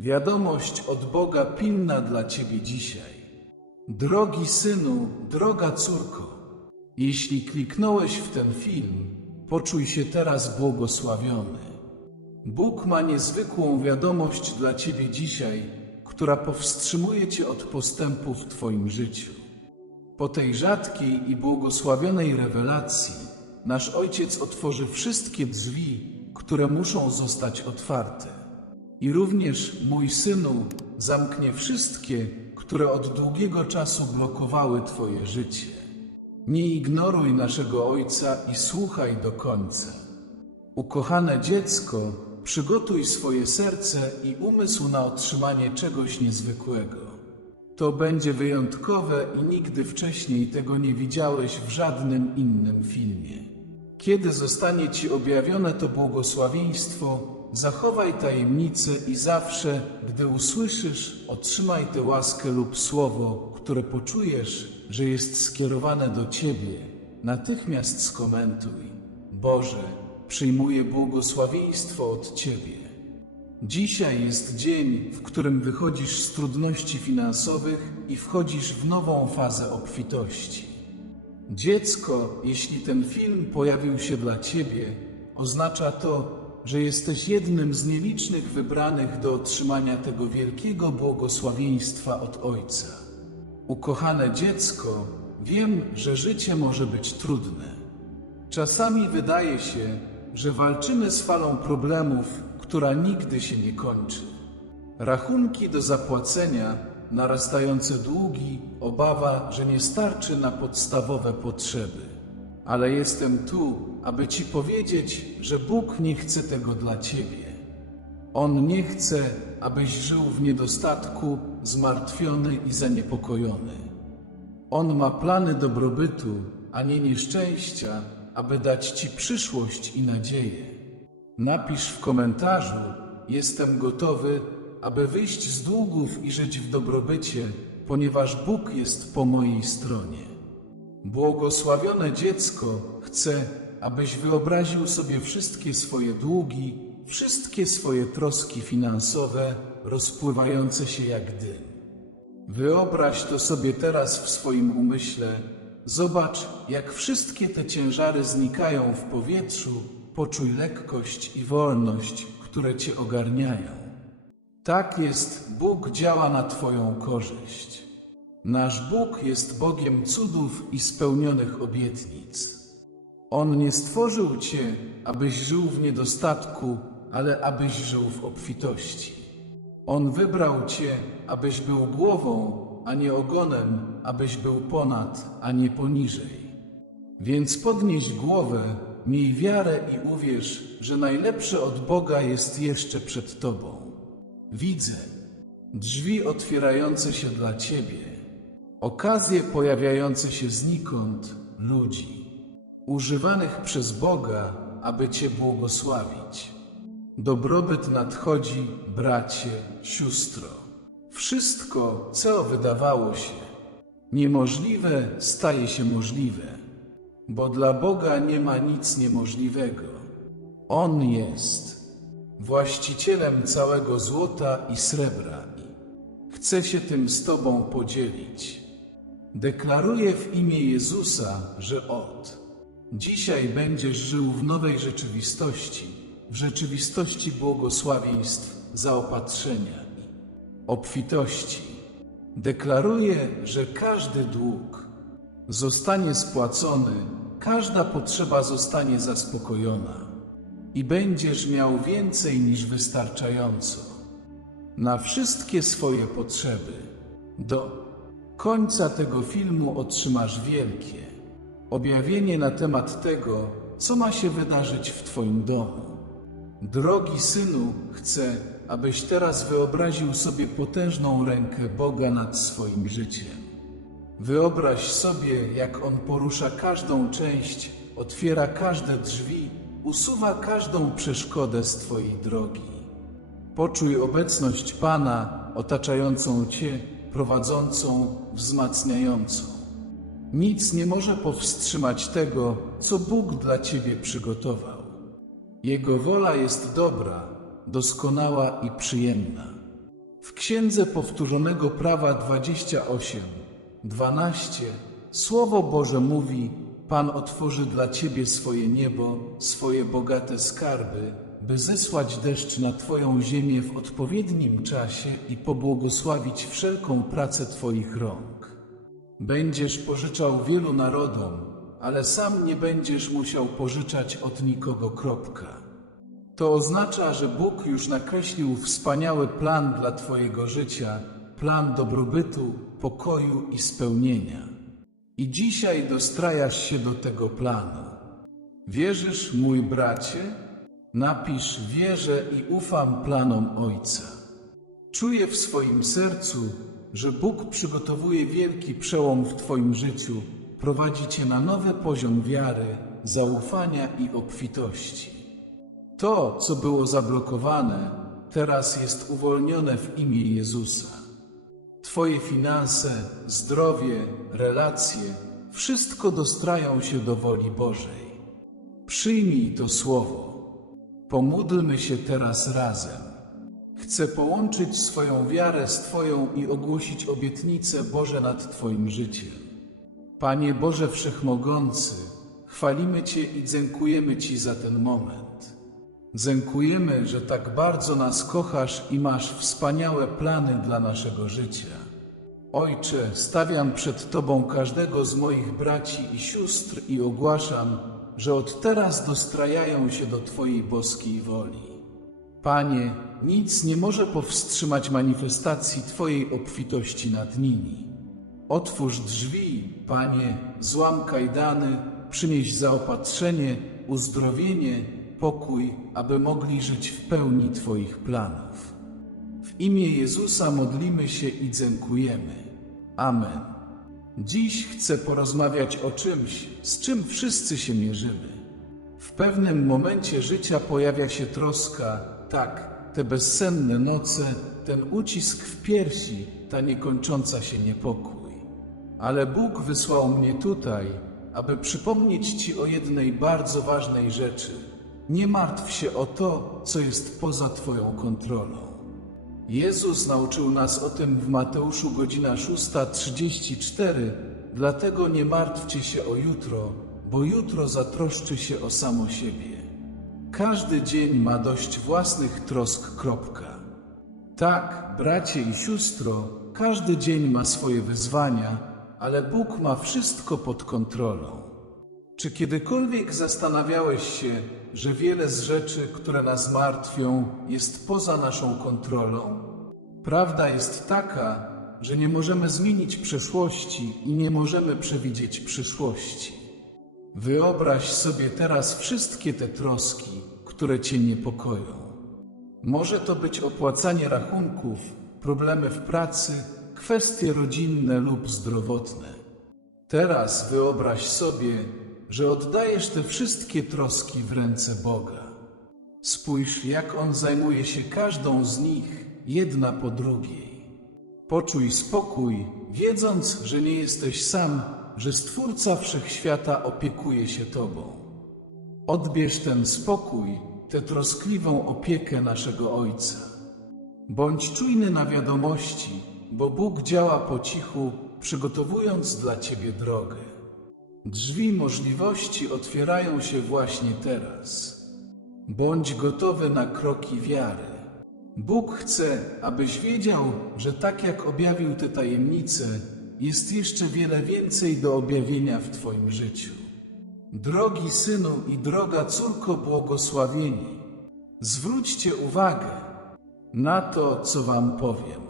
Wiadomość od Boga pilna dla Ciebie dzisiaj. Drogi synu, droga córko, jeśli kliknąłeś w ten film, poczuj się teraz błogosławiony. Bóg ma niezwykłą wiadomość dla Ciebie dzisiaj, która powstrzymuje Cię od postępu w Twoim życiu. Po tej rzadkiej i błogosławionej rewelacji, nasz Ojciec otworzy wszystkie drzwi, które muszą zostać otwarte. I również, mój synu, zamknie wszystkie, które od długiego czasu blokowały Twoje życie. Nie ignoruj naszego Ojca i słuchaj do końca. Ukochane dziecko, przygotuj swoje serce i umysł na otrzymanie czegoś niezwykłego. To będzie wyjątkowe i nigdy wcześniej tego nie widziałeś w żadnym innym filmie. Kiedy zostanie Ci objawione to błogosławieństwo, zachowaj tajemnicę i zawsze, gdy usłyszysz, otrzymaj tę łaskę lub słowo, które poczujesz, że jest skierowane do Ciebie, natychmiast skomentuj. Boże, przyjmuję błogosławieństwo od Ciebie. Dzisiaj jest dzień, w którym wychodzisz z trudności finansowych i wchodzisz w nową fazę obfitości. Dziecko, jeśli ten film pojawił się dla Ciebie, oznacza to, że jesteś jednym z nielicznych wybranych do otrzymania tego wielkiego błogosławieństwa od Ojca. Ukochane dziecko, wiem, że życie może być trudne. Czasami wydaje się, że walczymy z falą problemów, która nigdy się nie kończy. Rachunki do zapłacenia, narastające długi, obawa, że nie starczy na podstawowe potrzeby. Ale jestem tu, aby Ci powiedzieć, że Bóg nie chce tego dla Ciebie. On nie chce, abyś żył w niedostatku, zmartwiony i zaniepokojony. On ma plany dobrobytu, a nie nieszczęścia, aby dać Ci przyszłość i nadzieję. Napisz w komentarzu: Jestem gotowy, aby wyjść z długów i żyć w dobrobycie, ponieważ Bóg jest po mojej stronie. Błogosławione dziecko chce, abyś wyobraził sobie wszystkie swoje długi, wszystkie swoje troski finansowe, rozpływające się jak dym. Wyobraź to sobie teraz w swoim umyśle. Zobacz, jak wszystkie te ciężary znikają w powietrzu. Poczuj lekkość i wolność, które cię ogarniają. Tak jest, Bóg działa na Twoją korzyść. Nasz Bóg jest Bogiem cudów i spełnionych obietnic. On nie stworzył Cię, abyś żył w niedostatku, ale abyś żył w obfitości. On wybrał Cię, abyś był głową, a nie ogonem, abyś był ponad, a nie poniżej. Więc podnieś głowę, miej wiarę i uwierz, że najlepsze od Boga jest jeszcze przed Tobą. Widzę drzwi otwierające się dla Ciebie, okazje pojawiające się znikąd ludzi, używanych przez Boga, aby Cię błogosławić. Dobrobyt nadchodzi, bracie, sióstro. Wszystko, co wydawało się niemożliwe, staje się możliwe, bo dla Boga nie ma nic niemożliwego. On jest właścicielem całego złota i srebra i chce się tym z Tobą podzielić. Deklaruję w imię Jezusa, że od dzisiaj będziesz żył w nowej rzeczywistości, w rzeczywistości błogosławieństw, zaopatrzenia i obfitości. Deklaruję, że każdy dług zostanie spłacony, każda potrzeba zostanie zaspokojona i będziesz miał więcej niż wystarczająco na wszystkie swoje potrzeby. Do końca tego filmu otrzymasz wielkie objawienie na temat tego, co ma się wydarzyć w Twoim domu. Drogi synu, chcę, abyś teraz wyobraził sobie potężną rękę Boga nad swoim życiem. Wyobraź sobie, jak On porusza każdą część, otwiera każde drzwi, usuwa każdą przeszkodę z Twojej drogi. Poczuj obecność Pana otaczającą Cię, prowadzącą, wzmacniającą. Nic nie może powstrzymać tego, co Bóg dla Ciebie przygotował. Jego wola jest dobra, doskonała i przyjemna. W Księdze Powtórzonego Prawa 28, 12 Słowo Boże mówi: Pan otworzy dla ciebie swoje niebo, swoje bogate skarby, by zesłać deszcz na twoją ziemię w odpowiednim czasie i pobłogosławić wszelką pracę twoich rąk. Będziesz pożyczał wielu narodom, ale sam nie będziesz musiał pożyczać od nikogo kropka. To oznacza, że Bóg już nakreślił wspaniały plan dla Twojego życia, plan dobrobytu, pokoju i spełnienia. I dzisiaj dostrajasz się do tego planu. Wierzysz, mój bracie? Napisz wierzę i ufam planom Ojca. Czuję w swoim sercu, że Bóg przygotowuje wielki przełom w Twoim życiu, prowadzi Cię na nowy poziom wiary, zaufania i obfitości. To, co było zablokowane, teraz jest uwolnione w imię Jezusa. Twoje finanse, zdrowie, relacje, wszystko dostrają się do woli Bożej. Przyjmij to słowo. Pomódlmy się teraz razem. Chcę połączyć swoją wiarę z Twoją i ogłosić obietnice Boże nad Twoim życiem. Panie Boże Wszechmogący, chwalimy Cię i dziękujemy Ci za ten moment. Dziękujemy, że tak bardzo nas kochasz i masz wspaniałe plany dla naszego życia. Ojcze, stawiam przed Tobą każdego z moich braci i sióstr i ogłaszam, że od teraz dostrajają się do Twojej boskiej woli. Panie, nic nie może powstrzymać manifestacji Twojej obfitości nad nimi. Otwórz drzwi, Panie, złam kajdany, przynieś zaopatrzenie, uzdrowienie, pokój, aby mogli żyć w pełni Twoich planów. W imię Jezusa modlimy się i dziękujemy. Amen. Dziś chcę porozmawiać o czymś, z czym wszyscy się mierzymy. W pewnym momencie życia pojawia się troska, tak, te bezsenne noce, ten ucisk w piersi, ta niekończąca się niepokój. Ale Bóg wysłał mnie tutaj, aby przypomnieć Ci o jednej bardzo ważnej rzeczy. Nie martw się o to, co jest poza Twoją kontrolą. Jezus nauczył nas o tym w Mateuszu godzina 6.34, dlatego nie martwcie się o jutro, bo jutro zatroszczy się o samo siebie. Każdy dzień ma dość własnych trosk. Kropka. Tak, bracie i siostro, każdy dzień ma swoje wyzwania, ale Bóg ma wszystko pod kontrolą. Czy kiedykolwiek zastanawiałeś się, że wiele z rzeczy, które nas martwią, jest poza naszą kontrolą? Prawda jest taka, że nie możemy zmienić przeszłości i nie możemy przewidzieć przyszłości. Wyobraź sobie teraz wszystkie te troski, które cię niepokoją. Może to być opłacanie rachunków, problemy w pracy, kwestie rodzinne lub zdrowotne. Teraz wyobraź sobie, że oddajesz te wszystkie troski w ręce Boga. Spójrz, jak On zajmuje się każdą z nich, jedna po drugiej. Poczuj spokój, wiedząc, że nie jesteś sam, że Stwórca Wszechświata opiekuje się Tobą. Odbierz ten spokój, tę troskliwą opiekę naszego Ojca. Bądź czujny na wiadomości, bo Bóg działa po cichu, przygotowując dla Ciebie drogę. Drzwi możliwości otwierają się właśnie teraz. Bądź gotowy na kroki wiary. Bóg chce, abyś wiedział, że tak jak objawił te tajemnice, jest jeszcze wiele więcej do objawienia w Twoim życiu. Drogi synu i droga córko błogosławieni, zwróćcie uwagę na to, co Wam powiem.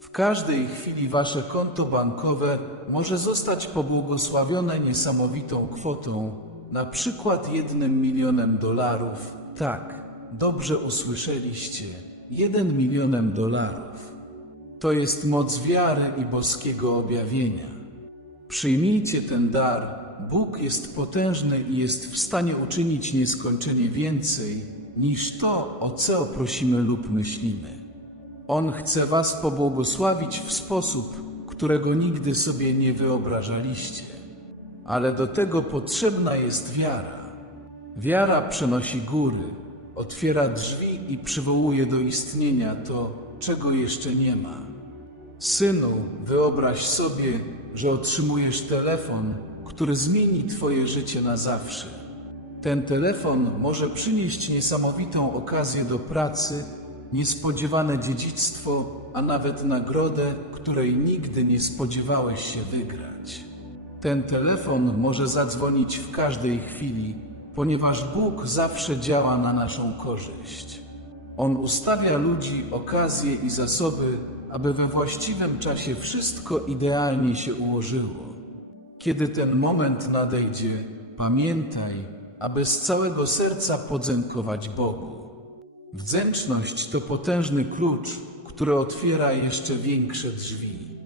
W każdej chwili Wasze konto bankowe może zostać pobłogosławione niesamowitą kwotą, na przykład jednym milionem dolarów. Tak, dobrze usłyszeliście, jeden milionem dolarów. To jest moc wiary i boskiego objawienia. Przyjmijcie ten dar. Bóg jest potężny i jest w stanie uczynić nieskończenie więcej niż to, o co prosimy lub myślimy. On chce Was pobłogosławić w sposób, którego nigdy sobie nie wyobrażaliście. Ale do tego potrzebna jest wiara. Wiara przenosi góry, otwiera drzwi i przywołuje do istnienia to, czego jeszcze nie ma. Synu, wyobraź sobie, że otrzymujesz telefon, który zmieni Twoje życie na zawsze. Ten telefon może przynieść niesamowitą okazję do pracy, niespodziewane dziedzictwo, a nawet nagrodę, której nigdy nie spodziewałeś się wygrać. Ten telefon może zadzwonić w każdej chwili, ponieważ Bóg zawsze działa na naszą korzyść. On ustawia ludzi, okazje i zasoby, aby we właściwym czasie wszystko idealnie się ułożyło. Kiedy ten moment nadejdzie, pamiętaj, aby z całego serca podziękować Bogu. Wdzięczność to potężny klucz, który otwiera jeszcze większe drzwi.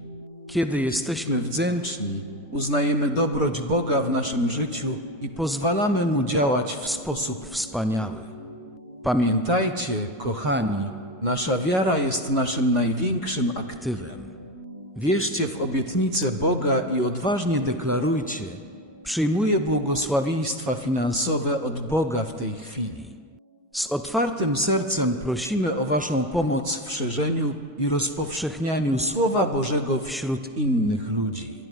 Kiedy jesteśmy wdzięczni, uznajemy dobroć Boga w naszym życiu i pozwalamy Mu działać w sposób wspaniały. Pamiętajcie, kochani, nasza wiara jest naszym największym aktywem. Wierzcie w obietnicę Boga i odważnie deklarujcie: Przyjmuję błogosławieństwa finansowe od Boga w tej chwili. Z otwartym sercem prosimy o Waszą pomoc w szerzeniu i rozpowszechnianiu Słowa Bożego wśród innych ludzi.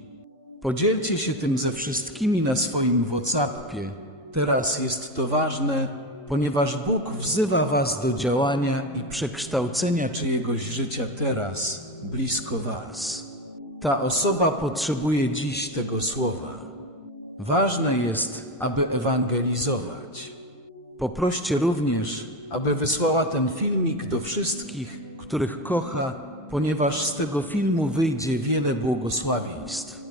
Podzielcie się tym ze wszystkimi na swoim WhatsAppie. Teraz jest to ważne, ponieważ Bóg wzywa Was do działania i przekształcenia czyjegoś życia teraz, blisko Was. Ta osoba potrzebuje dziś tego słowa. Ważne jest, aby ewangelizować. Poproście również, aby wysłała ten filmik do wszystkich, których kocha, ponieważ z tego filmu wyjdzie wiele błogosławieństw.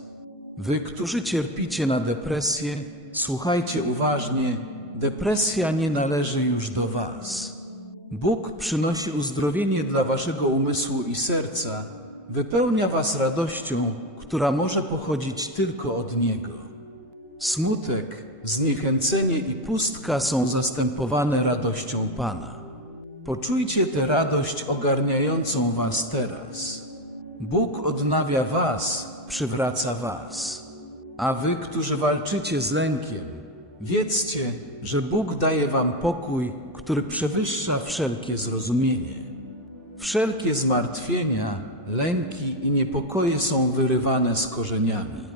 Wy, którzy cierpicie na depresję, słuchajcie uważnie, depresja nie należy już do Was. Bóg przynosi uzdrowienie dla Waszego umysłu i serca, wypełnia Was radością, która może pochodzić tylko od Niego. Smutek, zniechęcenie i pustka są zastępowane radością Pana. Poczujcie tę radość ogarniającą Was teraz. Bóg odnawia Was, przywraca Was. A Wy, którzy walczycie z lękiem, wiedzcie, że Bóg daje Wam pokój, który przewyższa wszelkie zrozumienie. Wszelkie zmartwienia, lęki i niepokoje są wyrywane z korzeniami.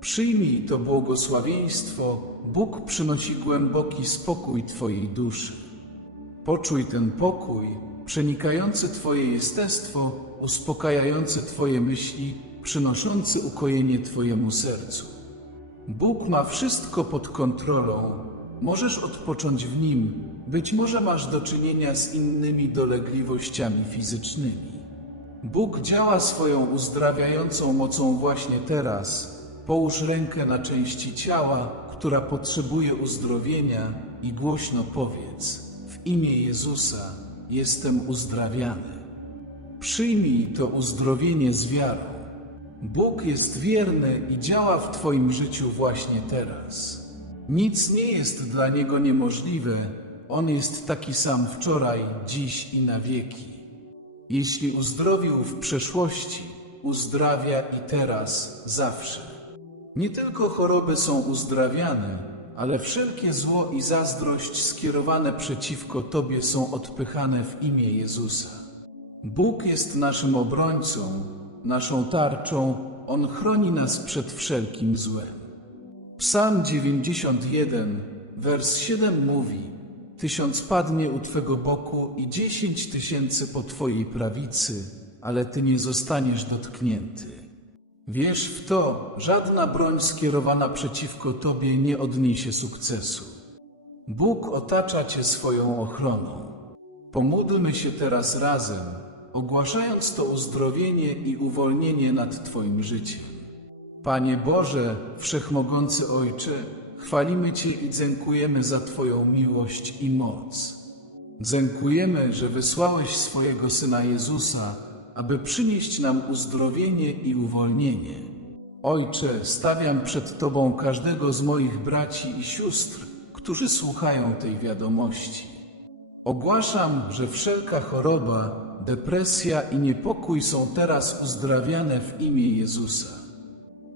Przyjmij to błogosławieństwo, Bóg przynosi głęboki spokój Twojej duszy. Poczuj ten pokój, przenikający Twoje jestestwo, uspokajający Twoje myśli, przynoszący ukojenie Twojemu sercu. Bóg ma wszystko pod kontrolą. Możesz odpocząć w Nim. Być może masz do czynienia z innymi dolegliwościami fizycznymi. Bóg działa swoją uzdrawiającą mocą właśnie teraz. Połóż rękę na części ciała, która potrzebuje uzdrowienia i głośno powiedz: W imię Jezusa jestem uzdrawiany. Przyjmij to uzdrowienie z wiarą. Bóg jest wierny i działa w Twoim życiu właśnie teraz. Nic nie jest dla Niego niemożliwe. On jest taki sam wczoraj, dziś i na wieki. Jeśli uzdrowił w przeszłości, uzdrawia i teraz, zawsze. Nie tylko choroby są uzdrawiane, ale wszelkie zło i zazdrość skierowane przeciwko Tobie są odpychane w imię Jezusa. Bóg jest naszym obrońcą, naszą tarczą, On chroni nas przed wszelkim złem. Psalm 91, wers 7 mówi: Tysiąc padnie u Twego boku i dziesięć tysięcy po Twojej prawicy, ale Ty nie zostaniesz dotknięty. Wierz w to, żadna broń skierowana przeciwko Tobie nie odniesie sukcesu. Bóg otacza Cię swoją ochroną. Pomódlmy się teraz razem, ogłaszając to uzdrowienie i uwolnienie nad Twoim życiem. Panie Boże, Wszechmogący Ojcze, chwalimy Cię i dziękujemy za Twoją miłość i moc. Dziękujemy, że wysłałeś swojego Syna Jezusa, aby przynieść nam uzdrowienie i uwolnienie. Ojcze, stawiam przed Tobą każdego z moich braci i sióstr, którzy słuchają tej wiadomości. Ogłaszam, że wszelka choroba, depresja i niepokój są teraz uzdrawiane w imię Jezusa.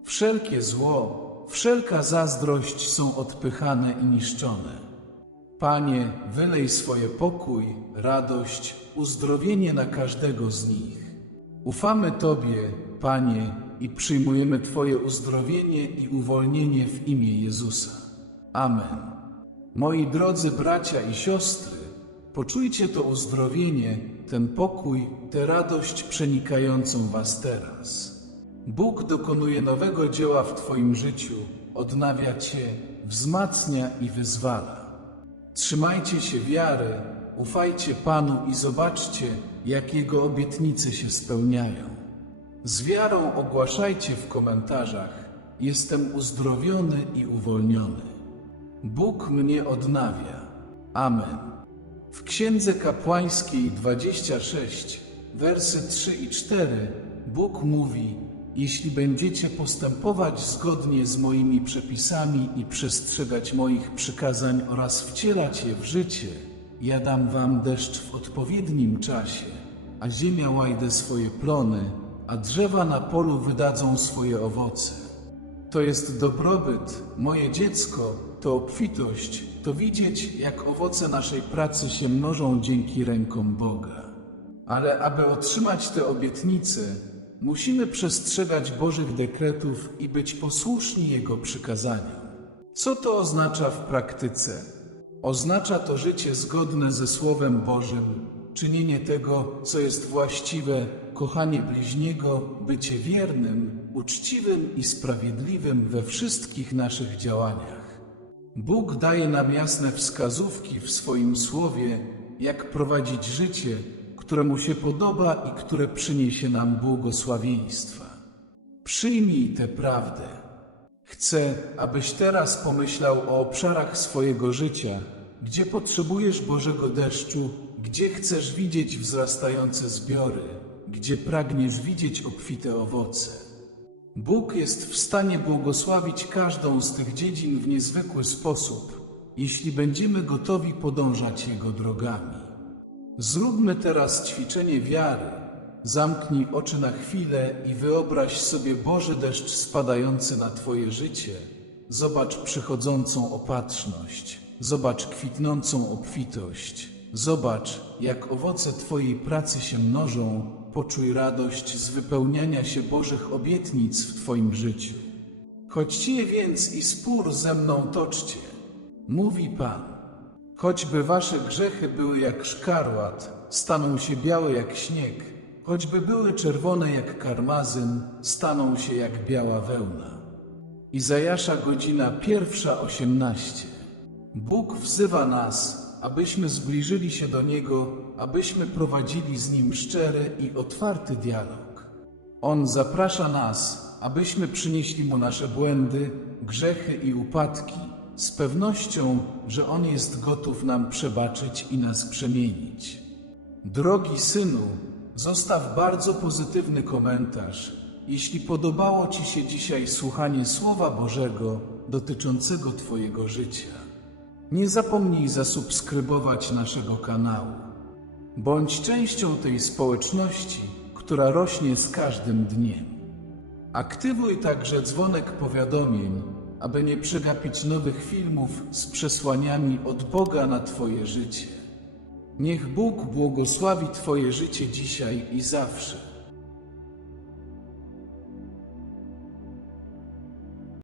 Wszelkie zło, wszelka zazdrość są odpychane i niszczone. Panie, wylej swoje pokój, radość, uzdrowienie na każdego z nich. Ufamy Tobie, Panie, i przyjmujemy Twoje uzdrowienie i uwolnienie w imię Jezusa. Amen. Moi drodzy bracia i siostry, poczujcie to uzdrowienie, ten pokój, tę radość przenikającą Was teraz. Bóg dokonuje nowego dzieła w Twoim życiu, odnawia Cię, wzmacnia i wyzwala. Trzymajcie się wiary, ufajcie Panu i zobaczcie, jak Jego obietnice się spełniają. Z wiarą ogłaszajcie w komentarzach: Jestem uzdrowiony i uwolniony. Bóg mnie odnawia. Amen. W Księdze Kapłańskiej 26, wersy 3 i 4 Bóg mówi: Jeśli będziecie postępować zgodnie z moimi przepisami i przestrzegać moich przykazań oraz wcielać je w życie, ja dam wam deszcz w odpowiednim czasie, a ziemia łajdę swoje plony, a drzewa na polu wydadzą swoje owoce. To jest dobrobyt, moje dziecko, to obfitość, to widzieć, jak owoce naszej pracy się mnożą dzięki rękom Boga. Ale aby otrzymać te obietnice, musimy przestrzegać Bożych dekretów i być posłuszni Jego przykazaniom. Co to oznacza w praktyce? Oznacza to życie zgodne ze Słowem Bożym, czynienie tego, co jest właściwe, kochanie bliźniego, bycie wiernym, uczciwym i sprawiedliwym we wszystkich naszych działaniach. Bóg daje nam jasne wskazówki w swoim słowie, jak prowadzić życie, które mu się podoba i które przyniesie nam błogosławieństwa. Przyjmij tę prawdę. Chcę, abyś teraz pomyślał o obszarach swojego życia, gdzie potrzebujesz Bożego deszczu, gdzie chcesz widzieć wzrastające zbiory, gdzie pragniesz widzieć obfite owoce. Bóg jest w stanie błogosławić każdą z tych dziedzin w niezwykły sposób, jeśli będziemy gotowi podążać Jego drogami. Zróbmy teraz ćwiczenie wiary. Zamknij oczy na chwilę i wyobraź sobie Boży deszcz spadający na Twoje życie. Zobacz przychodzącą opatrzność, zobacz kwitnącą obfitość, zobacz, jak owoce Twojej pracy się mnożą, poczuj radość z wypełniania się Bożych obietnic w Twoim życiu. Chodźcie więc i spór ze mną toczcie, mówi Pan. Choćby wasze grzechy były jak szkarłat, staną się białe jak śnieg, choćby były czerwone jak karmazyn, staną się jak biała wełna. Izajasza godzina pierwsza osiemnaście. Bóg wzywa nas, abyśmy zbliżyli się do Niego, abyśmy prowadzili z Nim szczery i otwarty dialog. On zaprasza nas, abyśmy przynieśli Mu nasze błędy, grzechy i upadki, z pewnością, że On jest gotów nam przebaczyć i nas przemienić. Drogi synu, zostaw bardzo pozytywny komentarz, jeśli podobało Ci się dzisiaj słuchanie Słowa Bożego dotyczącego Twojego życia. Nie zapomnij zasubskrybować naszego kanału. Bądź częścią tej społeczności, która rośnie z każdym dniem. Aktywuj także dzwonek powiadomień, aby nie przegapić nowych filmów z przesłaniami od Boga na Twoje życie. Niech Bóg błogosławi Twoje życie dzisiaj i zawsze.